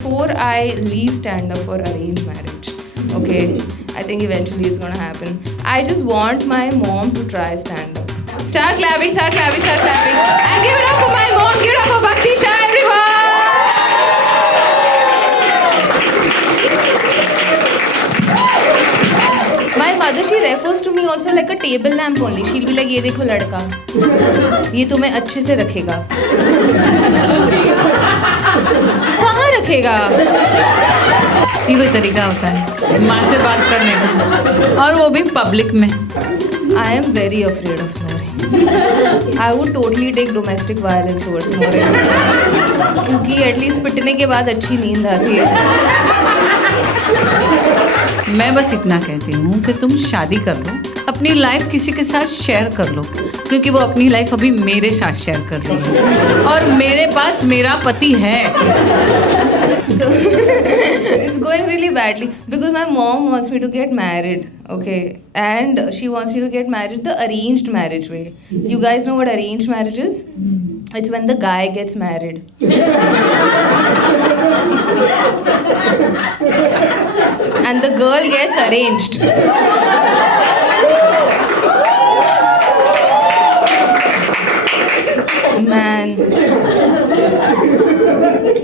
Before I leave stand up for arranged marriage, okay, I think eventually it's gonna happen. I just want my mom to try stand up. Start clapping, start clapping, start clapping. And give it up for my mom, give it up for Bhakti Shah, everyone! My mother, she refers to me also like a table lamp only. She'll be like, ये देखो लड़का, ये तुम्हें अच्छे से रखेगा. कहाँ रखेगा? ये कोई तरीका होता है माँ से बात करने का, और वो भी पब्लिक में. I am very afraid of snoring. I would totally take domestic violence over snoring. क्योंकि एटलीस्ट पिटने के बाद अच्छी नींद आती है. मैं बस इतना कहती हूँ कि तुम शादी कर लो, अपनी लाइफ किसी के साथ शेयर कर लो, क्योंकि वो अपनी लाइफ अभी मेरे साथ शेयर कर रही है और मेरे पास मेरा पति है. So it's going really badly because my mom wants me to get married, okay, and she wants me to get married the arranged marriage way. You guys know what arranged marriage is? It's when the guy gets married. And the girl gets arranged. Man.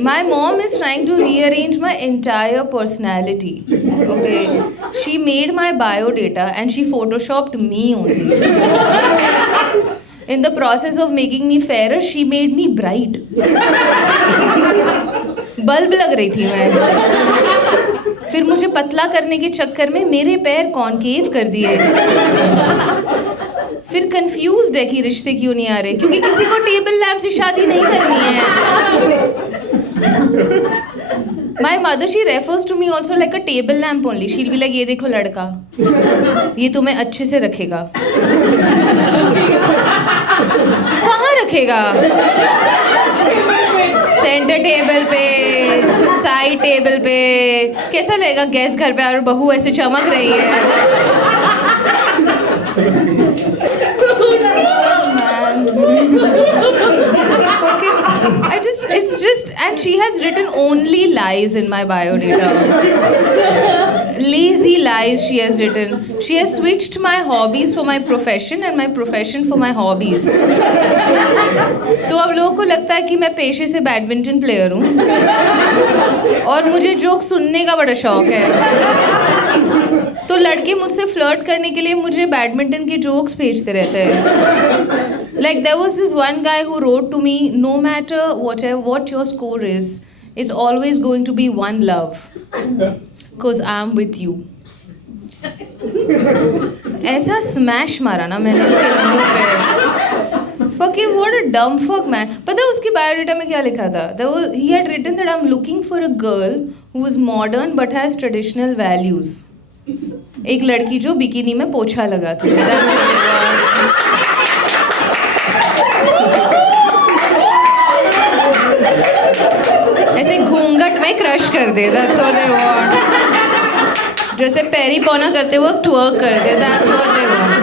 My mom is trying to rearrange my entire personality. Okay. She made my bio data and she photoshopped me only. In the process of making me fairer, she made me bright. Bulb लग रही थी मैं. फिर मुझे पतला करने के चक्कर में मेरे पैर कॉनकेव कर दिए. फिर कंफ्यूज्ड है कि रिश्ते क्यों नहीं आ रहे, क्योंकि किसी को टेबल लैम्प से शादी नहीं करनी है. My mother, she refers to me also like a table lamp only. She'll be like, ये देखो लड़का, ये तुम्हें अच्छे से रखेगा. कहाँ रखेगा? सेंटर टेबल पे, साइड टेबल पे. कैसा लगेगा गेस्ट घर पे और बहू ऐसे चमक रही है. It's just, and she has written only lies in my bio data. Lazy lies she has written. She has switched my hobbies for my profession and my profession for my hobbies. तो अब लोगों को लगता है कि मैं पेशे से बैडमिंटन प्लेयर हूँ और मुझे जोक सुनने का बड़ा शौक है. तो लड़के मुझसे फ्लर्ट करने के लिए मुझे बैडमिंटन के जोक्स भेजते रहते हैं. Like there was this one guy who wrote to me, no matter what your score is, it's always going to be one love, cause I'm with you. ऐसा स्मैश मारा ना मैंने उसके मुंह पे. Fucking what a dumb fuck man. पता है उसकी बायोडाटा में क्या लिखा था? He had written that I'm looking for a girl who is modern but has traditional values. एक लड़की जो बिकिनी में पोछा लगाती है. That's what they want. ऐसे घूंघट में क्रश कर दे. That's what they want. जैसे पैरी पौना करते वक्त ट्वर्क कर दे. That's what they want.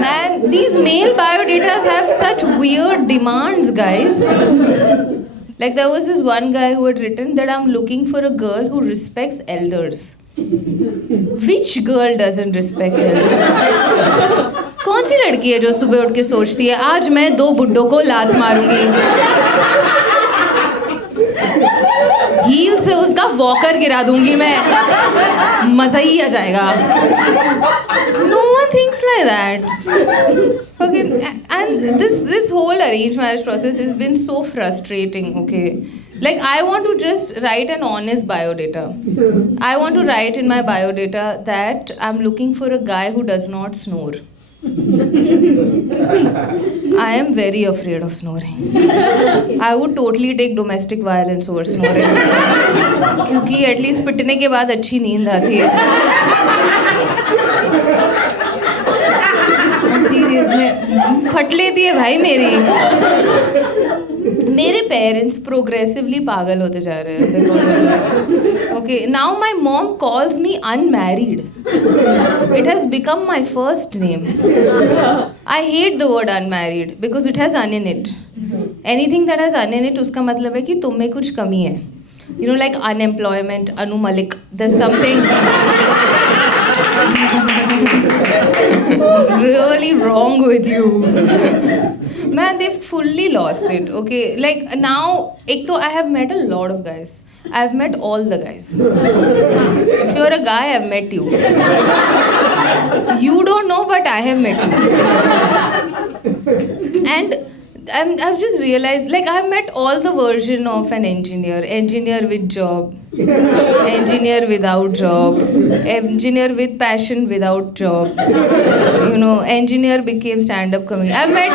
Man, these male biodatas have such weird demands, guys. Like there was this one guy who had written that I'm looking for a girl who respects elders. Which girl doesn't respect elders? कौन सी लड़की है जो सुबह उठ के सोचती है आज मैं 2 बुड्ढों को लात मारूंगी, हील से उसका वॉकर गिरा दूंगी मैं, मजा ही आ जाएगा. No one thinks like that. Okay, and this whole arranged marriage process has been so frustrating. Okay, like I want to just write an honest biodata. I want to write in my biodata that I'm looking for a guy who does not snore. I am very afraid of snoring. I would totally take domestic violence over snoring. क्योंकि at least पिटने के बाद अच्छी नींद आती है. Serious में फट लेती है भाई मेरी. मेरे पेरेंट्स प्रोग्रेसिवली पागल होते जा रहे हैं. Okay, now my mom calls me unmarried. It has become my first name. I hate the word unmarried because it has un in it. Anything that has un in it, उसका मतलब है कि तुम में कुछ कमी है. You know, like unemployment, Anu Malik. There's something really wrong with you. Man, they've fully lost it. Okay, like now, ek to I have met a lot of guys. I've met all the guys. If you're a guy, I've met you. You don't know, but I have met you. And I've just realized, like, I've met all the version of an engineer. Engineer with job. Engineer without job. Engineer with passion without job. You know, engineer became stand-up comedian. I've met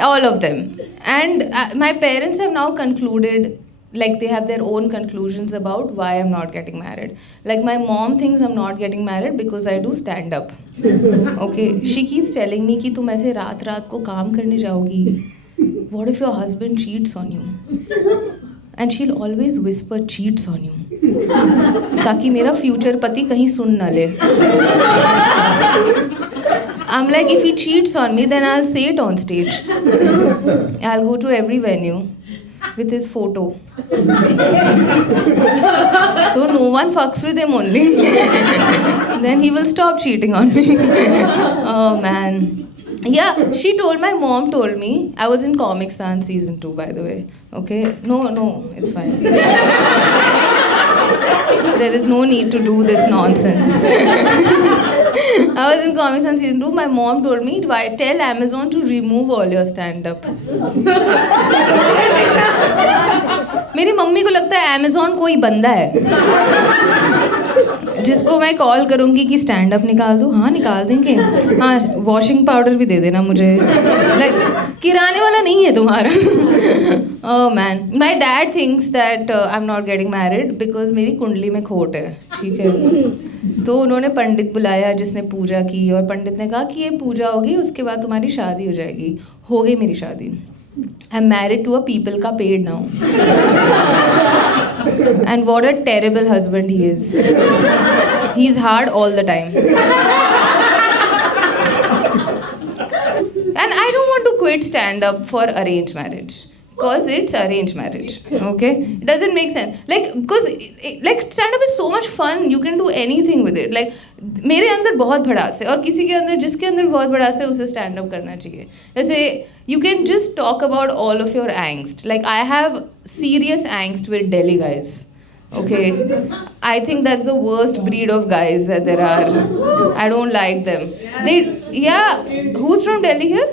all of them. And my parents have now concluded, like they have their own conclusions about why I'm not getting married. Like my mom thinks I'm not getting married because I do stand-up. Okay, she keeps telling me कि तुम ऐसे रात रात को काम करने जाओगी. What if your husband cheats on you? And she'll always whisper cheats on you. ताकि मेरा future पति कहीं सुन ना ले. I'm like, if he cheats on me, then I'll say it on stage. I'll go to every venue with his photo. So no one fucks with him only. Then he will stop cheating on me. Oh man. Yeah, my mom told me, I was in Comic Sans season 2 by the way. Okay? No, it's fine. There is no need to do this nonsense. I was in Comic Sans season 2. My mom told me, tell Amazon to remove all your stand-up. मेरी mummy को लगता है Amazon कोई बंदा है जिसको मैं call करूँगी कि स्टैंड अप निकाल दो. हाँ निकाल देंगे. हाँ वॉशिंग पाउडर भी दे देना मुझे. लाइक किराने वाला नहीं है तुम्हारा. Oh man, my dad thinks that I'm not getting married because मेरी कुंडली में खोट है. ठीक है. तो उन्होंने पंडित बुलाया जिसने पूजा की और पंडित ने कहा कि ये पूजा होगी उसके बाद तुम्हारी शादी हो जाएगी. हो गई मेरी शादी. I'm married to a people ka paid now. And what a terrible husband he is. He's hard all the time. And I don't want to quit stand-up for arranged marriage. Because it's arranged marriage. Okay? It doesn't make sense. Like, because like stand-up is so much fun. You can do anything with it. Like, मेरे अंदर बहुत भड़ास है और किसी के अंदर जिसके अंदर बहुत भड़ास है उसे stand up करना चाहिए. जैसे you can just talk about all of your angst. Like I have serious angst with Delhi guys. Okay, I think that's the worst breed of guys that there are. I don't like them. Who's from Delhi here?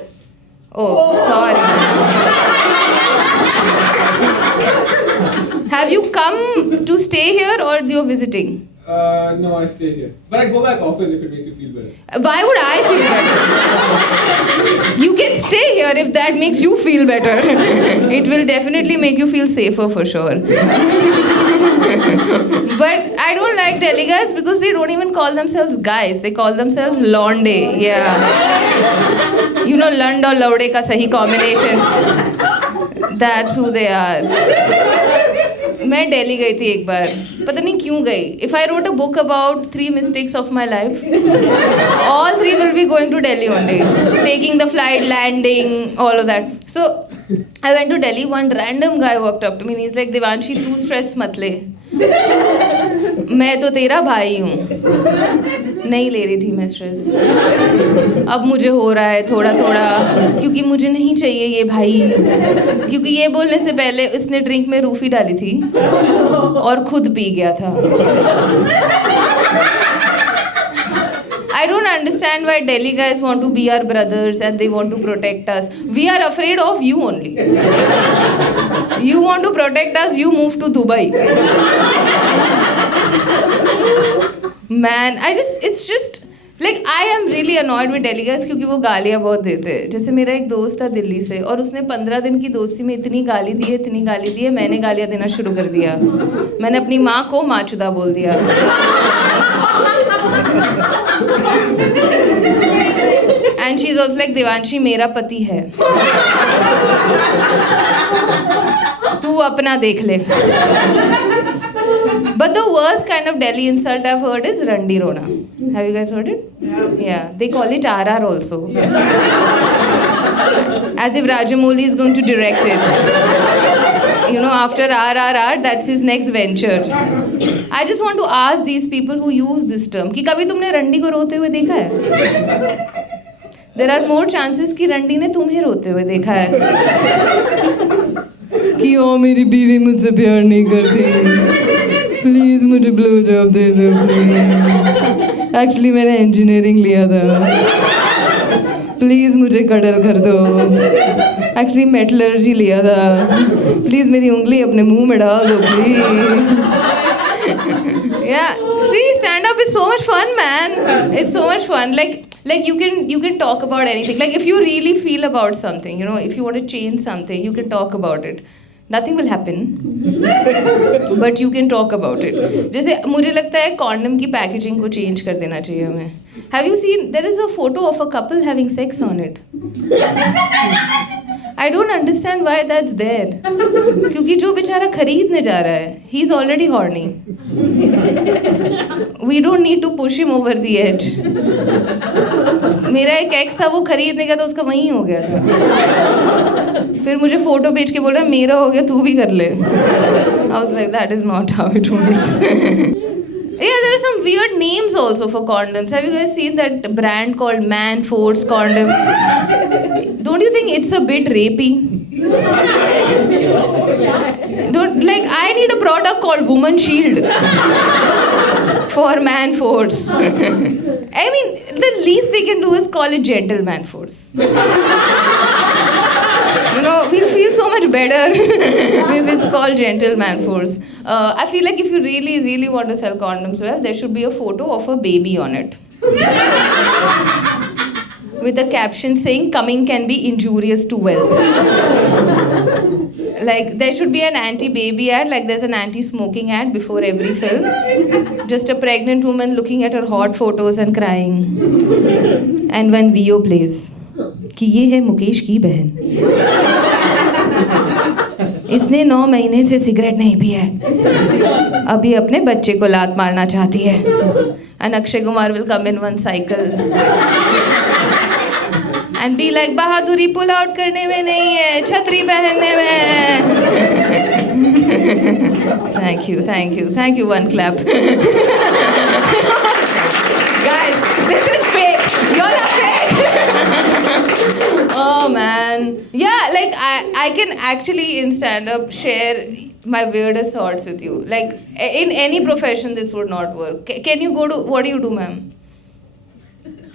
Oh, sorry. Have you come to stay here or you're visiting? No, I stay here. But I go back often if it makes you feel better. Why would I feel better? You can stay here if that makes you feel better. It will definitely make you feel safer for sure. But I don't like Delhi guys because they don't even call themselves guys. They call themselves Londe. Yeah. You know, Lund or Laude ka sahi combination. That's who they are. मैं दिल्ली गई थी एक बार. पता नहीं क्यों गई. If I wrote a book about 3 mistakes of my life, all 3 will be going to Delhi only. Taking the flight, landing, all of that. So I went to Delhi. One random guy walked up to me and he's like, Devanshi, तू stress मत ले. मैं तो तेरा भाई हूँ. नहीं ले रही थी मैं स्ट्रेस. अब मुझे हो रहा है थोड़ा थोड़ा क्योंकि मुझे नहीं चाहिए ये भाई. क्योंकि ये बोलने से पहले इसने ड्रिंक में रूफी डाली थी और खुद पी गया था. I don't understand why Delhi guys want to be our brothers and they want to protect us. We are afraid of you only. You want to protect us, you move to Dubai. Man, it's just like I am really annoyed with Delhi guys क्योंकि वो गालियाँ बहुत देते हैं. जैसे मेरा एक दोस्त था दिल्ली से और उसने 15 दिन की दोस्ती में इतनी गाली दी है मैंने गालियाँ देना शुरू कर दिया. मैंने अपनी माँ को माचुदा बोल दिया. And she's also like, Devanshi मेरा पति है, तू अपना देख ले. But the worst kind of Delhi insult I've heard is Randi Rona. Have you guys heard it? Yeah. They call it RR also. As if Rajamouli is going to direct it. You know, after RRR, that's his next venture. I just want to ask these people who use this term कि कभी तुमने रंडी को रोते हुए देखा है? There are more chances कि रंडी ने तुम्हें रोते हुए देखा है कि ओ मेरी बीवी मुझसे प्यार नहीं करती, प्लीज मुझे ब्लो जॉब दे दो प्लीज, एक्चुअली मैंने इंजीनियरिंग लिया था, प्लीज मुझे कडल कर दो, एक्चुअली मेटलर्जी लिया था, प्लीज मेरी उंगली अपने मुंह में डाल दो please. Yeah, see, stand up is so much fun, man. It's so much fun. Like you can talk about anything. Like if you really feel about something, you know, if you want to change something, you can talk about it. Nothing will happen, but you can talk about it. जैसे मुझे लगता है condom की packaging को change कर देना चाहिए हमें. Have you seen? There is a photo of a couple having sex on it. I don't understand why that's there. क्योंकि जो बेचारा खरीदने जा रहा है, he's already horny. We don't need to push him over the edge. मेरा एक x था, वो खरीदने का तो उसका वहीं हो गया था. फिर मुझे फोटो भेज के बोल रहा है मेरा हो गया तू भी कर ले. I was like, that is not how it works. Yeah, there are some weird names also for condoms. Have you guys seen that brand called Man Force condom? Don't you think it's a bit rapey? I need a product called Woman Shield for Man Force. I mean, the least they can do is call it Gentleman Force. You know, we'll feel so much better if it's called Gentleman Force. I feel like if you really, really want to sell condoms well, there should be a photo of a baby on it. With a caption saying, coming can be injurious to wealth. Like, there should be an anti-baby ad, like there's an anti-smoking ad before every film. Just a pregnant woman looking at her hot photos and crying. And when Vio plays, कि ये है मुकेश की बहन, इसने 9 महीने से cigarette नहीं पिया है, अभी अपने बच्चे को लात मारना चाहती है. And Akshay Kumar will come in one cycle and be like, बहादुरी पुल आउट करने में नहीं है, छतरी पहनने में है. Thank you, one clap. Guys, this is fake. Y'all are fake. Oh man. Yeah, like I can actually in stand-up share my weirdest thoughts with you. Like in any profession this would not work. Can you go to, what do you do, ma'am?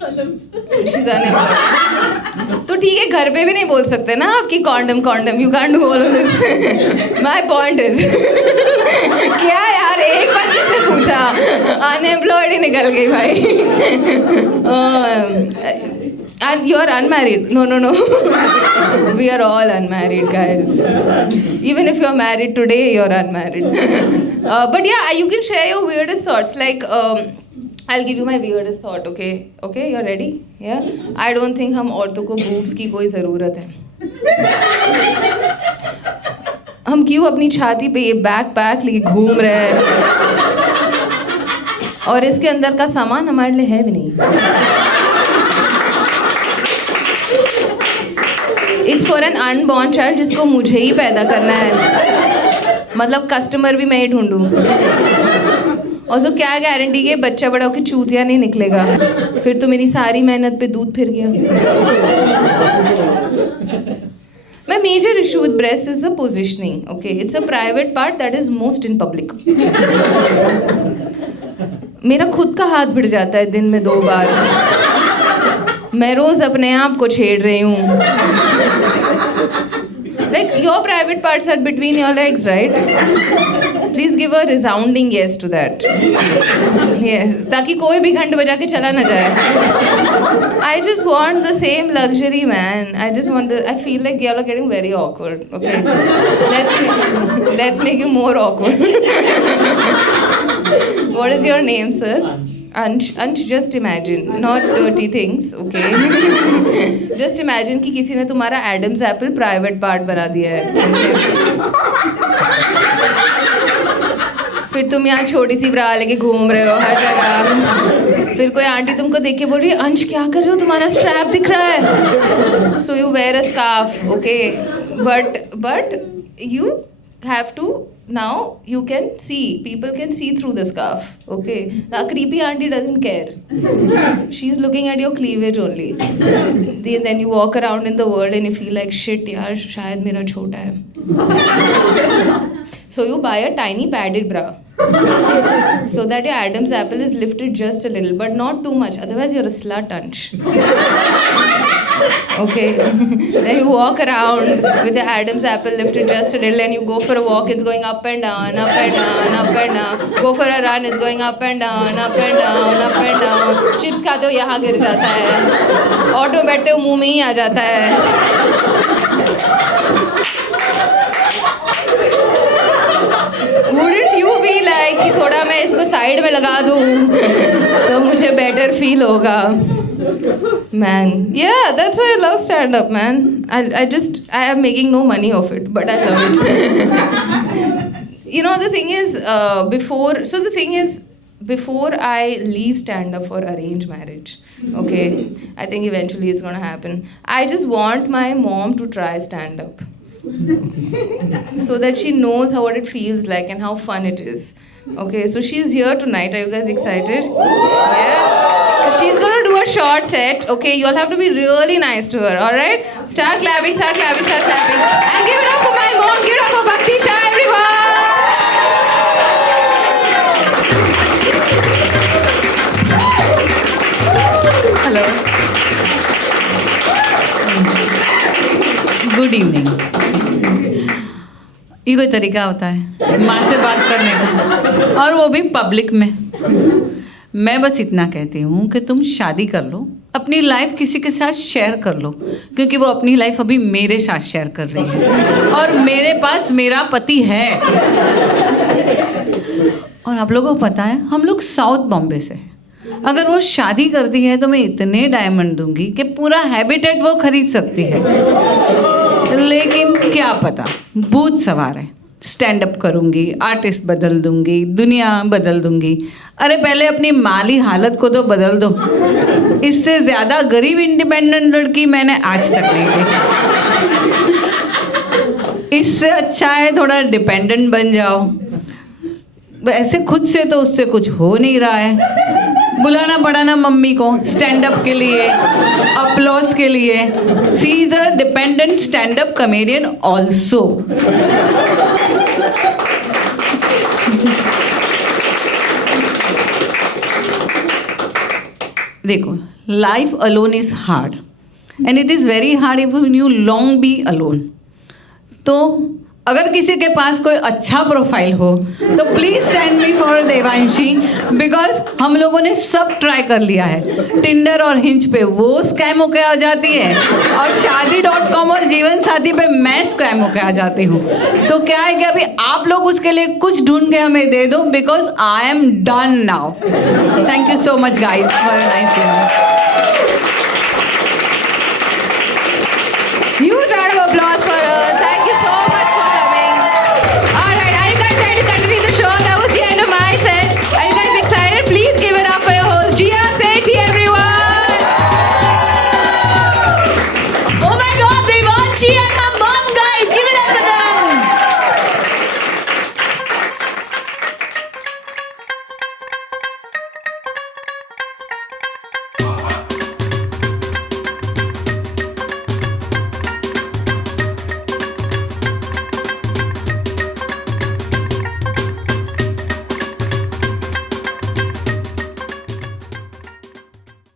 She's unemployed. तो ठीक है, घर पे भी नहीं बोल सकते ना आपकी condom you can't do all of this. My point is क्या यार, एक बंदे से पूछा, अनएम्प्लॉयड ही निकल गई भाई. And you are unmarried. No. We are all unmarried, guys. Even if you are married today, you are unmarried. But yeah, you can share your weirdest thoughts. Like, I'll give you my weirdest thought, okay? Okay, you're ready? Yeah? I don't think हम औरतों को boobs की कोई ज़रूरत है. हम क्यों अपनी छाती पे ये बैकपैक लेके घूम रहे हैं? और इसके अंदर का सामान हमारे लिए है भी नहीं. It's for an unborn child जिसको मुझे ही पैदा करना है. मतलब कस्टमर भी मैं ही ढूंढूं. और तो क्या गारंटी कि बच्चा बड़ा होकर चूतिया नहीं निकलेगा? फिर तो मेरी सारी मेहनत पे दूध फिर गया. My major issue with breasts is the positioning. Okay, it's a private part that is most in public. मेरा खुद का हाथ भिड़ जाता है दिन में 2 बार. मैं रोज अपने आप को छेड़ रही हूँ. Like your private parts are between your legs, right? Please give a resounding yes to that. Yes, ताकि कोई भी घंट बजा के चला ना जाए. I just want the same luxury, man. I just want I feel like y'all are getting very awkward. Okay, let's make you more awkward. What is your name, sir? Ansh, just imagine, not dirty things, okay? Just imagine कि किसी ने तुम्हारा Adam's apple private part बना दिया है. फिर तुम यहाँ छोटी सी ब्रा लेके घूम रहे हो हर जगह. फिर कोई आंटी तुमको देख के बोल रही है अंश क्या कर रहे हो तुम्हारा स्ट्रैप दिख रहा है. So you wear a scarf, okay, but you have to. Now you can see, people can see through the scarf, okay. The creepy auntie doesn't care. She's looking at your cleavage only. Then you walk around in the world and you feel like shit yaar, shayad mera chota hai. So you buy a tiny padded bra. So that your Adam's apple is lifted just a little, but not too much. Otherwise you're a slut, Ansh. Okay. Then you walk around with the Adam's apple lifted just a little and you go for a walk, it's going up and down, up and down, up and down. Go for a run, it's going up and down, up and down, up and down. Chips खाते हो यहाँ गिर जाता है. Auto में बैठते हो मुंह में ही आ जाता है. Wouldn't you be like कि थोड़ा मैं इसको साइड में लगा दूँ तो मुझे बेटर फील होगा. Man, yeah, that's why I love stand-up, man. I am making no money of it, but I love it. You know, the thing is, before I leave stand-up for arranged marriage, okay, I think eventually it's gonna happen. I just want my mom to try stand-up. So that she knows what it feels like and how fun it is. Okay, so she's here tonight. Are you guys excited? Yeah. So she's gonna do a short set. Okay, you all have to be really nice to her. All right? Start clapping, start clapping, start clapping, and give it up for my mom. Give it up for Bhakti Shah, everyone. Hello. Good evening. ये कोई तरीका होता है माँ से बात करने का, और वो भी पब्लिक में. मैं बस इतना कहती हूँ कि तुम शादी कर लो, अपनी लाइफ किसी के साथ शेयर कर लो, क्योंकि वो अपनी लाइफ अभी मेरे साथ शेयर कर रही है और मेरे पास मेरा पति है. और आप लोगों को पता है हम लोग साउथ बॉम्बे से हैं. अगर वो शादी करती है तो मैं इतने डायमंड दूंगी कि पूरा हैबिटेट वो खरीद सकती है. लेकिन क्या पता, भूत सवार है. स्टैंड अप करूंगी, आर्टिस्ट बदल दूंगी, दुनिया बदल दूंगी. अरे पहले अपनी माली हालत को तो बदल दो. इससे ज़्यादा गरीब इंडिपेंडेंट लड़की मैंने आज तक नहीं देखी. इससे अच्छा है थोड़ा डिपेंडेंट बन जाओ. ऐसे खुद से तो उससे कुछ हो नहीं रहा है. बुलाना पड़ा ना मम्मी को स्टैंड अप के लिए, अपलॉज के लिए. She is a dependent stand up comedian also. देखो, life alone is hard and it is very hard if you long be alone. तो अगर किसी के पास कोई अच्छा प्रोफाइल हो तो please send me for Devanshi, because हम लोगों ने सब ट्राई कर लिया है. टिंडर और हिंज पे वो स्कैम होके आ जाती है और शादी.com और जीवन साथी पे मैं स्कैम होके आ जाती हूँ. तो क्या है कि अभी आप लोग उसके लिए कुछ ढूंढ के हमें दे दो, because I am done now. Thank you so much guys for a nice evening. Huge round of applause for us.